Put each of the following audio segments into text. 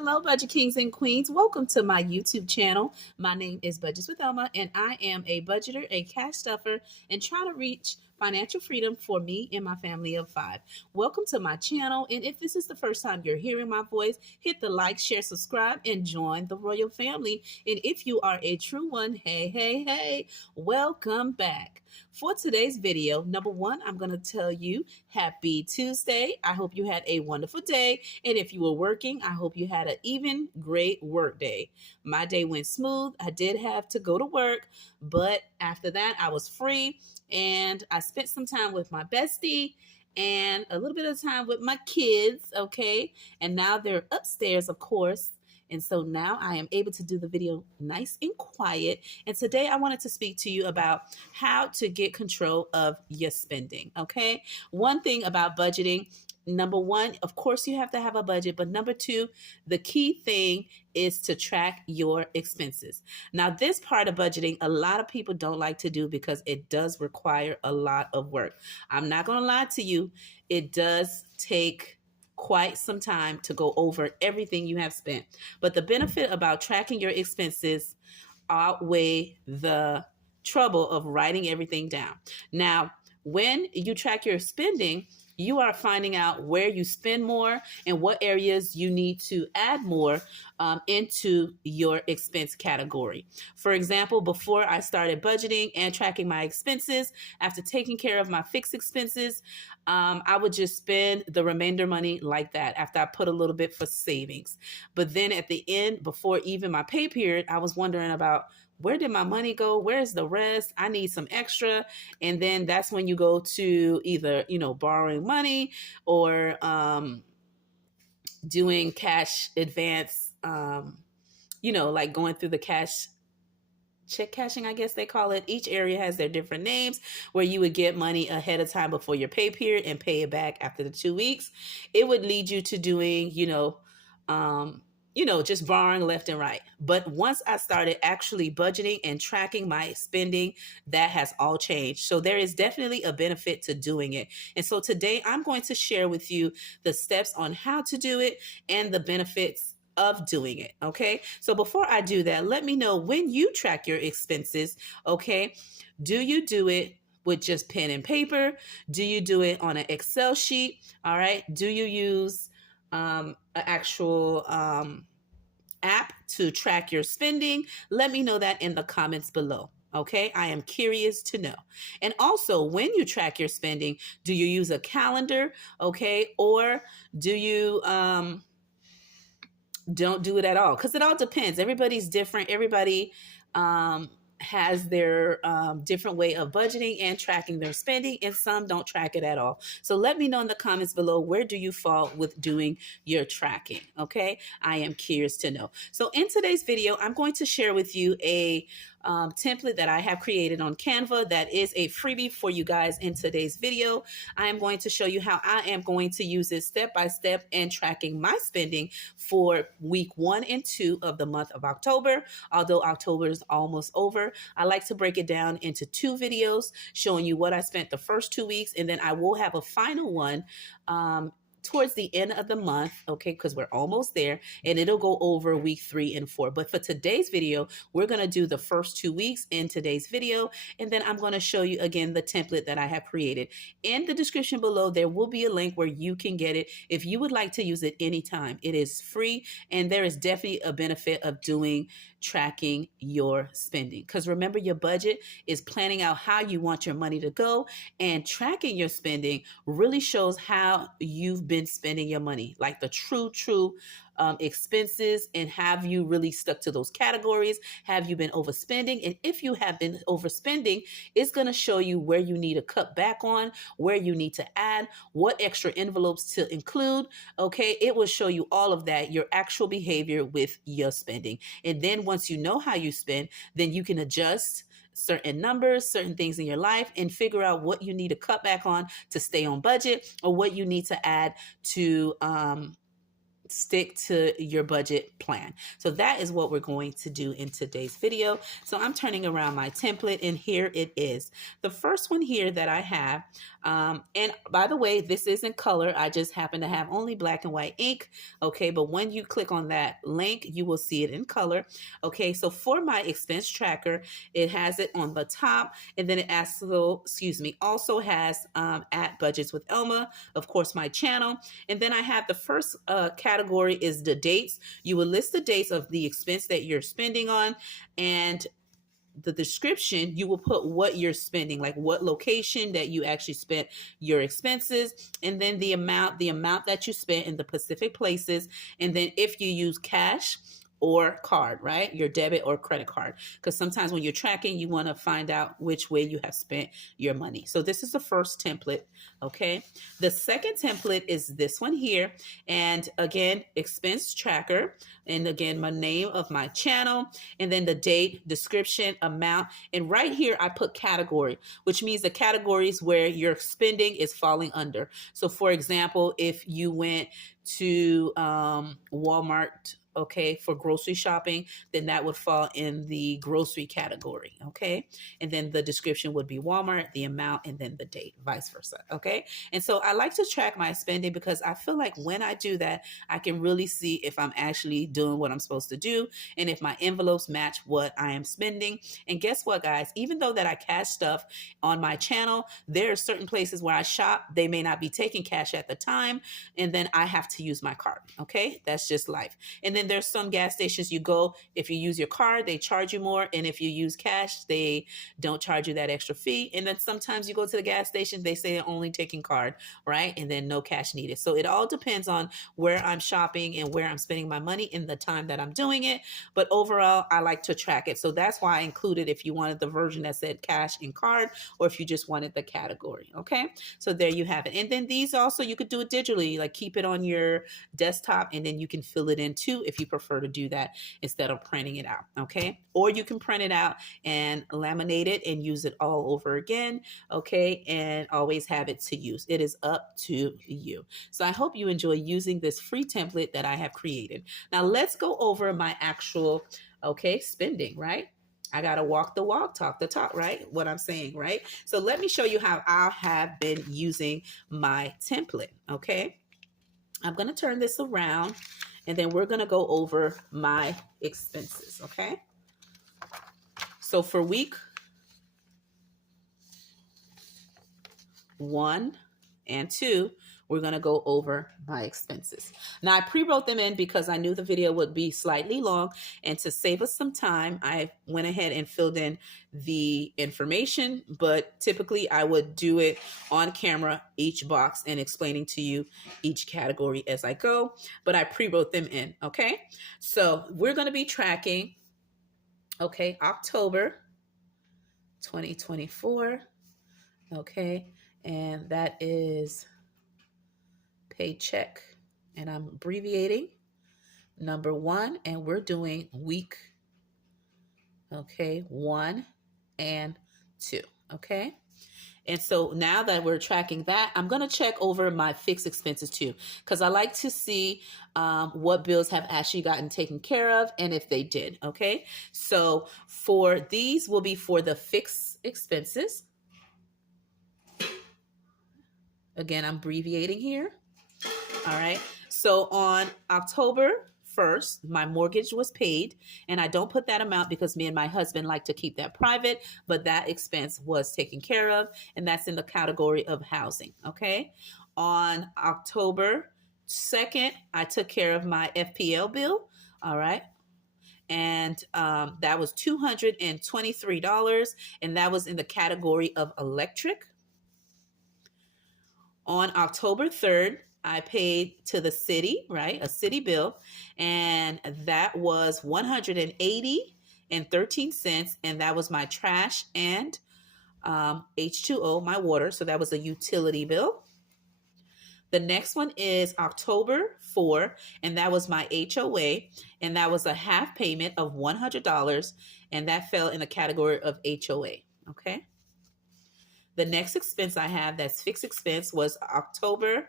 Hello, Budget Kings and Queens. Welcome to my YouTube channel. My name is Budgets with Elma, and I am a budgeter, a cash stuffer, and trying to reach financial freedom for me and my family of five. Welcome to my channel, and if this is the first time you're hearing my voice, hit the like, share, subscribe, and join the royal family. And if you are a true one, hey, hey, hey, welcome back. For today's video, number one, I'm going to tell you happy Tuesday. I hope you had a wonderful day. And if you were working, I hope you had an even great work day. My day went smooth. I did have to go to work, but after that, I was free and I spent some time with my bestie and a little bit of time with my kids, okay? And now they're upstairs, of course. And so now I am able to do the video nice and quiet. And today I wanted to speak to you about how to get control of your spending, okay? One thing about budgeting, number one, of course you have to have a budget, but number two, the key thing is to track your expenses. Now, this part of budgeting, a lot of people don't like to do because it does require a lot of work. I'm not going to lie to you. It does take quite some time to go over everything you have spent. But the benefit about tracking your expenses outweigh the trouble of writing everything down. Now, when you track your spending, you are finding out where you spend more and what areas you need to add more into your expense category. For example, before I started budgeting and tracking my expenses, after taking care of my fixed expenses, I would just spend the remainder money like that after I put a little bit for savings. But then at the end, before even my pay period, I was wondering about, where did my money go? Where's the rest? I need some extra. And then that's when you go to either, borrowing money or doing cash advance, like going through the check cashing, I guess they call it. Each area has their different names, where you would get money ahead of time before your pay period and pay it back after the 2 weeks. It would lead you to doing, just borrowing left and right. But once I started actually budgeting and tracking my spending, that has all changed. So there is definitely a benefit to doing it. And so today I'm going to share with you the steps on how to do it and the benefits of doing it. Okay. So before I do that, let me know, when you track your expenses, okay, do you do it with just pen and paper? Do you do it on an Excel sheet? All right. Do you use an actual app to track your spending? Let me know that in the comments below. Okay, I am curious to know. And also, when you track your spending, do you use a calendar? Okay, or do you don't do it at all? Because it all depends. Everybody's different. Everybody has their different way of budgeting and tracking their spending, and some don't track it at all. So let me know in the comments below, where do you fall with doing your tracking? Okay, I am curious to know. So in today's video, I'm going to share with you a template that I have created on Canva that is a freebie for you guys. In today's video, I am going to show you how I am going to use it step by step and tracking my spending for week 1 and 2 of the month of October. Although October is almost over, I like to break it down into 2 videos showing you what I spent the first 2 weeks, and then I will have a final one towards the end of the month, okay, because we're almost there, and it'll go over week 3 and 4. But for today's video, we're going to do the first 2 weeks in today's video, and then I'm going to show you again the template that I have created. In the description below, there will be a link where you can get it if you would like to use it anytime. It is free, and there is definitely a benefit of tracking your spending, because remember, your budget is planning out how you want your money to go, and tracking your spending really shows how you've been spending your money, like the true expenses, and have you really stuck to those categories? Have you been overspending? And if you have been overspending, it's going to show you where you need to cut back on, where you need to add, what extra envelopes to include. Okay, it will show you all of that, your actual behavior with your spending. And then once you know how you spend, then you can adjust certain numbers, certain things in your life, and figure out what you need to cut back on to stay on budget, or what you need to add to stick to your budget plan. So that is what we're going to do in today's video. So I'm turning around my template and here it is. The first one here that I have, and by the way, this is in color. I just happen to have only black and white ink. Okay, but when you click on that link, you will see it in color. Okay, so for my expense tracker, it has it on the top, and then it also has at Budgets with Elma, of course, my channel. And then I have the first category is the dates. You will list the dates of the expense that you're spending on, and the description, you will put what you're spending, like what location that you actually spent your expenses, and then the amount that you spent in the specific places, and then if you use cash or card, right? Your debit or credit card. Because sometimes when you're tracking, you want to find out which way you have spent your money. So this is the first template, okay? The second template is this one here. And again, expense tracker. And again, my name of my channel. And then the date, description, amount. And right here, I put category, which means the categories where your spending is falling under. So for example, if you went to Walmart, okay, for grocery shopping, then that would fall in the grocery category, okay? And then the description would be Walmart, the amount, and then the date, vice versa, okay? And so I like to track my spending because I feel like when I do that, I can really see if I'm actually doing what I'm supposed to do and if my envelopes match what I am spending. And guess what, guys? Even though that I cash stuff on my channel, there are certain places where I shop, they may not be taking cash at the time, and then I have to use my card, okay? That's just life. And then there's some gas stations you go, if you use your card, they charge you more. And if you use cash, they don't charge you that extra fee. And then sometimes you go to the gas station, they say they're only taking card, right? And then no cash needed. So it all depends on where I'm shopping and where I'm spending my money in the time that I'm doing it. But overall, I like to track it. So that's why I included if you wanted the version that said cash and card, or if you just wanted the category, okay? So there you have it. And then these also, you could do it digitally, like keep it on your desktop, and then you can fill it in too if you prefer to do that instead of printing it out, okay? Or you can print it out and laminate it and use it all over again, okay? And always have it to use. It is up to you. So I hope you enjoy using this free template that I have created. Now let's go over my actual, okay, spending, right? I got to walk the walk, talk the talk, right? What I'm saying, right? So let me show you how I have been using my template, okay? I'm going to turn this around, and then we're going to go over my expenses, okay? So for week 1 and 2, we're going to go over my expenses. Now, I pre-wrote them in because I knew the video would be slightly long, and to save us some time, I went ahead and filled in the information, but typically I would do it on camera, each box, and explaining to you each category as I go, but I pre-wrote them in, okay? So we're going to be tracking, okay, October 2024, okay, and that is Paycheck, and I'm abbreviating number 1, and we're doing week, okay, 1 and 2, okay? And so now that we're tracking that, I'm going to check over my fixed expenses too, because I like to see what bills have actually gotten taken care of and if they did, okay? So for these will be for the fixed expenses. Again, I'm abbreviating here. All right. So on October 1st, my mortgage was paid, and I don't put that amount because me and my husband like to keep that private, but that expense was taken care of, and that's in the category of housing. Okay. On October 2nd, I took care of my FPL bill. All right. And that was $223, and that was in the category of electric. On October 3rd, I paid to the city, right? A city bill. And that was $180.13. And that was my trash and H2O, my water. So that was a utility bill. The next one is October 4, and that was my HOA. And that was a half payment of $100. And that fell in the category of HOA. Okay. The next expense I have that's fixed expense was October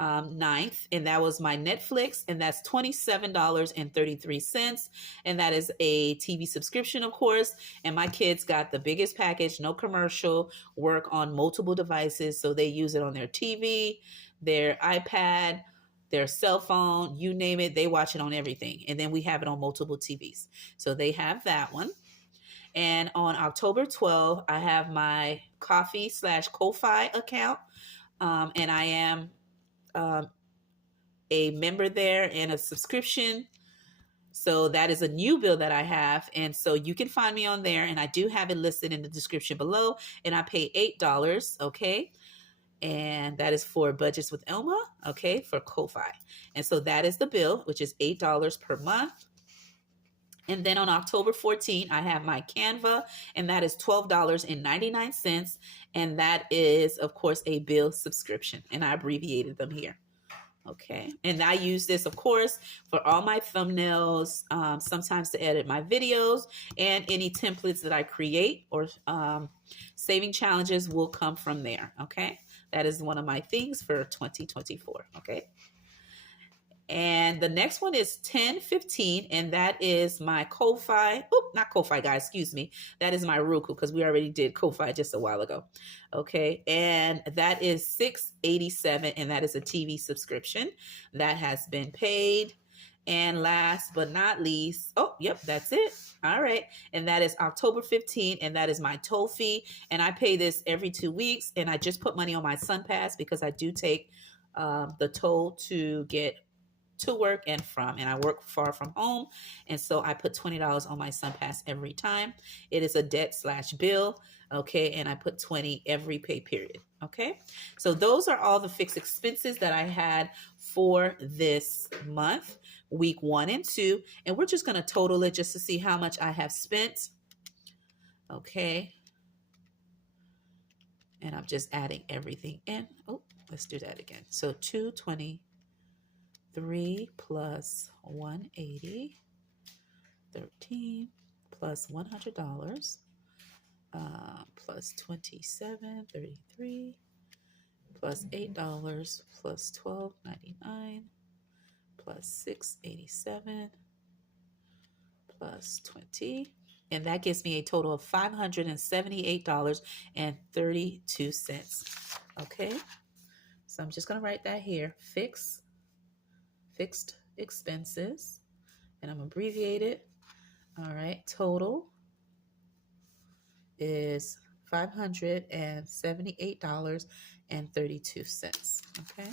9th, and that was my Netflix, and that's $27.33. And that is a TV subscription, of course. And my kids got the biggest package, no commercial, work on multiple devices. So they use it on their TV, their iPad, their cell phone, you name it, they watch it on everything. And then we have it on multiple TVs. So they have that one. And on October 12th, I have my Ko-fi account. And I am a member there and a subscription. So that is a new bill that I have. And so you can find me on there. And I do have it listed in the description below. And I pay $8. Okay. And that is for Budgets with Elma. Okay. For Ko-fi. And so that is the bill, which is $8 per month. And then on October 14th, I have my Canva, and that is $12.99. And that is, of course, a bill subscription. And I abbreviated them here. Okay. And I use this, of course, for all my thumbnails, sometimes to edit my videos, and any templates that I create or saving challenges will come from there. Okay. That is one of my things for 2024. Okay. And the next one is 1015, and that is my Ko-fi. Oh, not Ko-fi, guys, excuse me. That is my Roku, because we already did Ko-fi just a while ago. Okay, and that is $6.87, and that is a TV subscription that has been paid. And last but not least, oh, yep, that's it. All right, and that is October 15th, and that is my toll fee. And I pay this every 2 weeks, and I just put money on my SunPass because I do take the toll to get to work and from, and I work far from home, and so I put $20 on my SunPass every time. It is a debt/bill, okay, and I put 20 every pay period. Okay, so those are all the fixed expenses that I had for this month, week 1 and 2, and we're just going to total it just to see how much I have spent. Okay, and I'm just adding everything in. Oh, let's do that again. So 220 3 plus 180, 13 plus $100, plus 27, 33, plus $8, plus $12.99, plus 687, plus 20. And that gives me a total of $578.32. Okay. So I'm just going to write that here. Fixed expenses, and I'm abbreviated. All right, total is $578.32. Okay,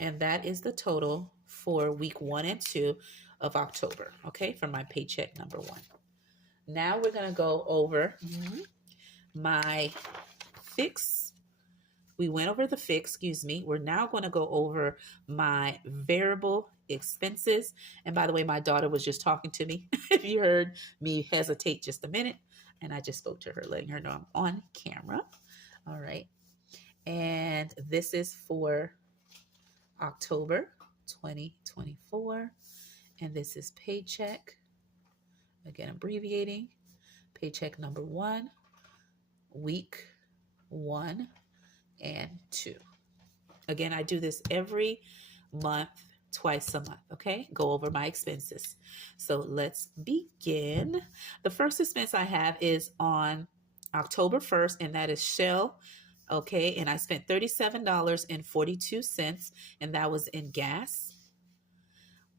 and that is the total for week 1 and 2 of October. Okay, for my paycheck number 1. Now we're going to go over my fix. We went over the fix, excuse me. We're now going to go over my variable expenses. And by the way, my daughter was just talking to me. If you heard me hesitate just a minute, and I just spoke to her, letting her know I'm on camera. All right. And this is for October 2024. And this is paycheck. Again, abbreviating. Paycheck number 1, week 1 and 2. Again, I do this every month, twice a month. Okay, go over my expenses. So let's begin. The first expense I have is on October 1st, and that is Shell. Okay, and I spent $37.42, and that was in gas.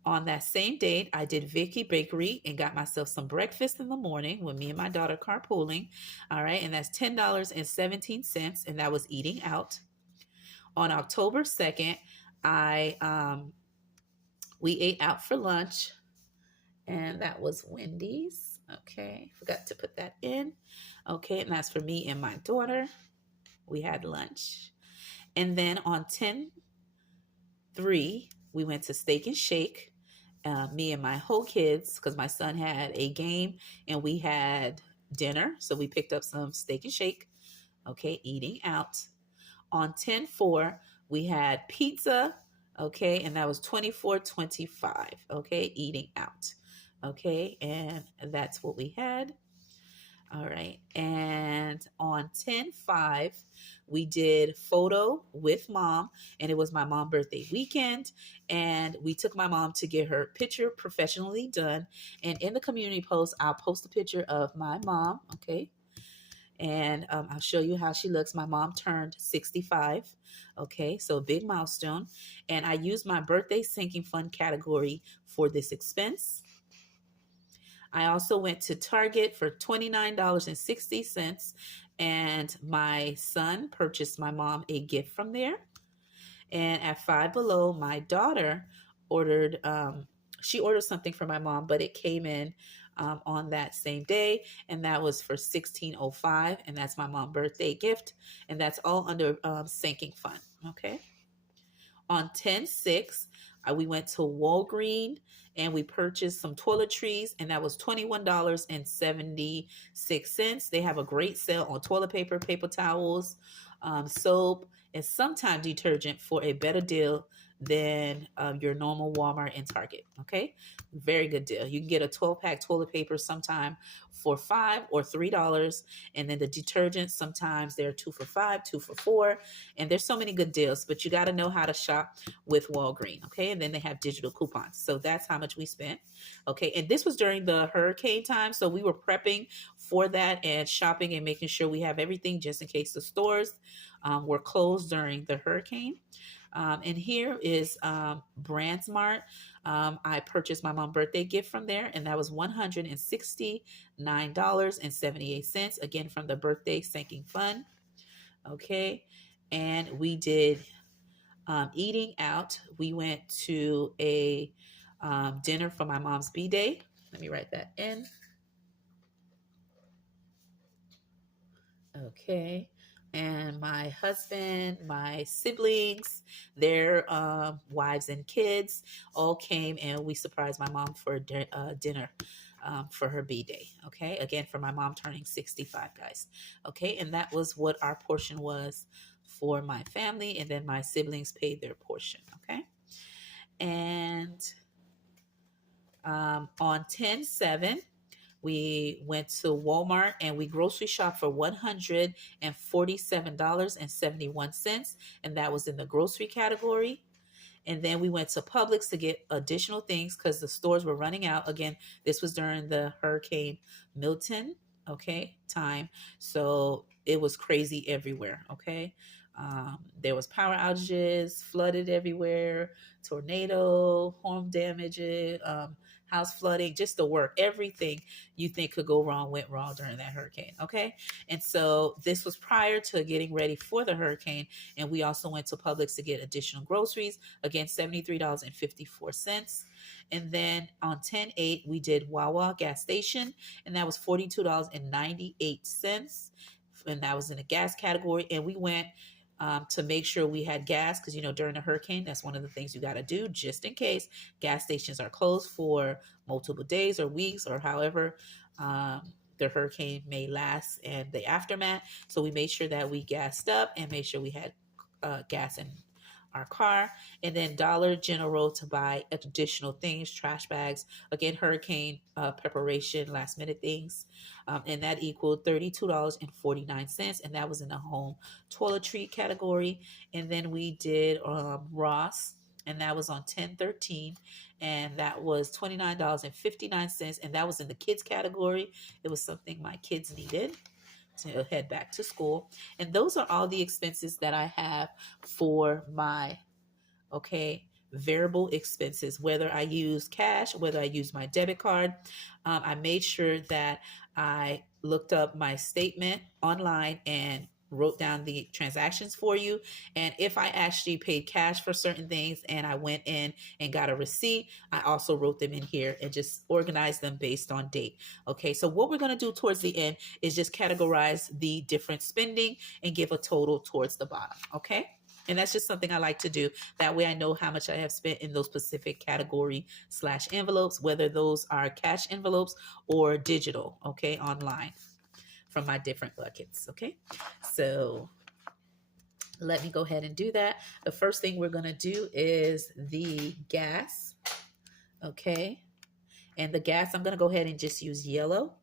On that same date, I did Vicky Bakery and got myself some breakfast in the morning with me and my daughter carpooling. All right, and that's $10.17, and that was eating out. On October 2nd, we ate out for lunch, and that was Wendy's. Okay, forgot to put that in. Okay, and that's for me and my daughter. We had lunch. And then on 10/3, we went to Steak and Shake. Me and my whole kids, because my son had a game and we had dinner. So we picked up some Steak and Shake. Okay, eating out. On 10/4, we had pizza. Okay, and that was $24.25. Okay, eating out. Okay, and that's what we had. All right. And on 10/5, we did photo with mom, and it was my mom birthday weekend. And we took my mom to get her picture professionally done. And in the community post, I'll post a picture of my mom. Okay. And I'll show you how she looks. My mom turned 65. Okay. So a big milestone. And I used my birthday sinking fund category for this expense. I also went to Target for $29.60, and my son purchased my mom a gift from there. And at Five Below, my daughter ordered, she ordered something for my mom, but it came in on that same day, and that was for 1605, and that's my mom's birthday gift, and that's all under sinking fund. Okay. On 10/6, we went to Walgreens and we purchased some toiletries, and that was $21.76. They have a great sale on toilet paper, paper towels, soap, and sometimes detergent for a better deal than your normal Walmart and Target. Okay, very good deal. You can get a 12-pack toilet paper sometime for $5 or $3, and then the detergent sometimes they're 2 for $5, 2 for $4, and there's so many good deals. But you got to know how to shop with Walgreens. Okay, and then they have digital coupons. So that's how much we spent. Okay, and this was during the hurricane time, so we were prepping for that and shopping and making sure we have everything just in case the stores were closed during the hurricane. And here is Brandsmart. I purchased my mom's birthday gift from there, and that was $169.78, again from the birthday sinking fund. Okay, and we did eating out. We went to a dinner for my mom's B-Day. Let me write that in. Okay. And my husband, my siblings, their wives and kids all came, and we surprised my mom for dinner for her B-Day. Okay. Again, for my mom turning 65, guys. Okay. And that was what our portion was for my family. And then my siblings paid their portion. Okay. And on 10/7, we went to Walmart and we grocery shopped for $147.71, and that was in the grocery category. And then we went to Publix to get additional things because the stores were running out. Again, this was during the Hurricane Milton, okay, time. So it was crazy everywhere, okay? There was power outages, flooded everywhere, tornado, home damages, house flooding, just the work. Everything you think could go wrong went wrong during that hurricane, okay? And so this was prior to getting ready for the hurricane. And we also went to Publix to get additional groceries. Again, $73.54. And then on 10/8, we did Wawa gas station, and that was $42.98. And that was in the gas category. And we went to make sure we had gas because, during the hurricane, that's one of the things you got to do just in case gas stations are closed for multiple days or weeks or however the hurricane may last and the aftermath. So we made sure that we gassed up and made sure we had gas in our car. And then Dollar General to buy additional things, trash bags, again, hurricane preparation, last minute things. And that equaled $32.49. And that was in the home toiletry category. And then we did Ross, and that was on 10/13, and that was $29.59. And that was in the kids category. It was something my kids needed to head back to school. And those are all the expenses that I have for my variable expenses, whether I use cash, whether I use my debit card. I made sure that I looked up my statement online and wrote down the transactions for you. And if I actually paid cash for certain things and I went in and got a receipt, I also wrote them in here and just organized them based on date. Okay, so what we're going to do towards the end is just categorize the different spending and give a total towards the bottom. Okay, and that's just something I like to do. That way I know how much I have spent in those specific category/envelopes, whether those are cash envelopes or digital, okay, online from my different buckets. Okay, so let me go ahead and do that. The first thing we're going to do is the gas. Okay, and the gas, I'm going to go ahead and just use yellow.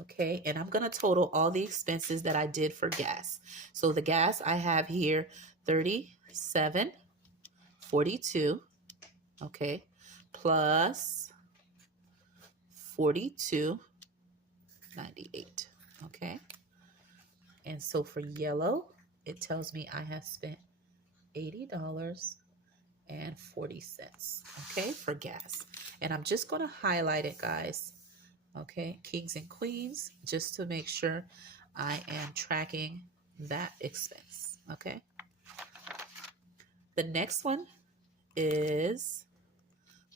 Okay, and I'm going to total all the expenses that I did for gas. So the gas I have here, 37.42, okay, plus 42.98, okay. And so for yellow, it tells me I have spent $80.40, okay, for gas. And I'm just going to highlight it, guys, okay, kings and queens, just to make sure I am tracking that expense, okay. The next one is,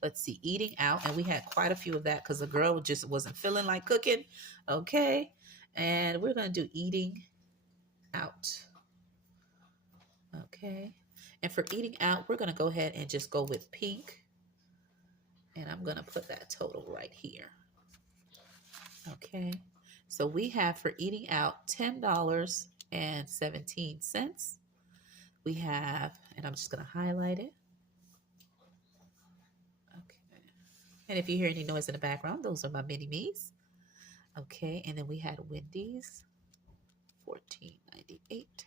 let's see, eating out. And we had quite a few of that because the girl just wasn't feeling like cooking, okay. And we're going to do eating out, okay. And for eating out, we're going to go ahead and just go with pink. And I'm going to put that total right here. Okay. So we have for eating out $10.17. We have, and I'm just going to highlight it. Okay. And if you hear any noise in the background, those are my mini me's. Okay. And then we had Wendy's, $14.98.